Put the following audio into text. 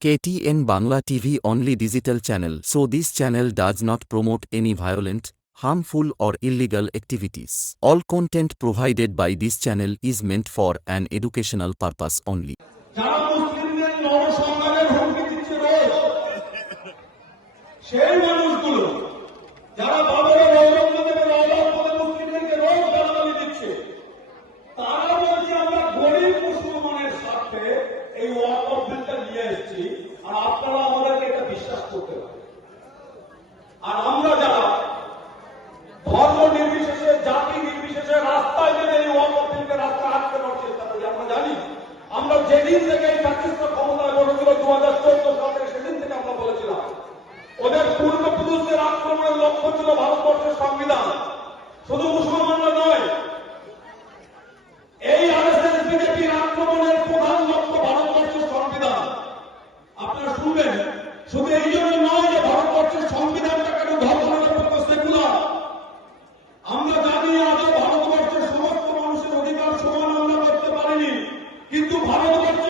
KTN Bangla TV only digital channel so this channel does not promote any violent, harmful or illegal activities. All content provided by this channel is meant for an educational purpose only. যারা মুসলিমদের নরসংগ্রামের হুমকি দিচ্ছে রোজ যেদিন থেকে এই ফ্যাক্টরিটা দু হাজার চোদ্দ সালে, সেদিন থেকে আমরা বলেছিলাম, ওদের পূর্ণপুরুষদের আক্রমণের লক্ষ্য ছিল ভারতবর্ষের সংবিধান। শুধু মুসলমানরা নয়, এই আরএসএস, বিজেপির আক্রমণের প্রধান লক্ষ্য ভারতবর্ষের সংবিধান। আপনারা শুনবেন, শুধু এই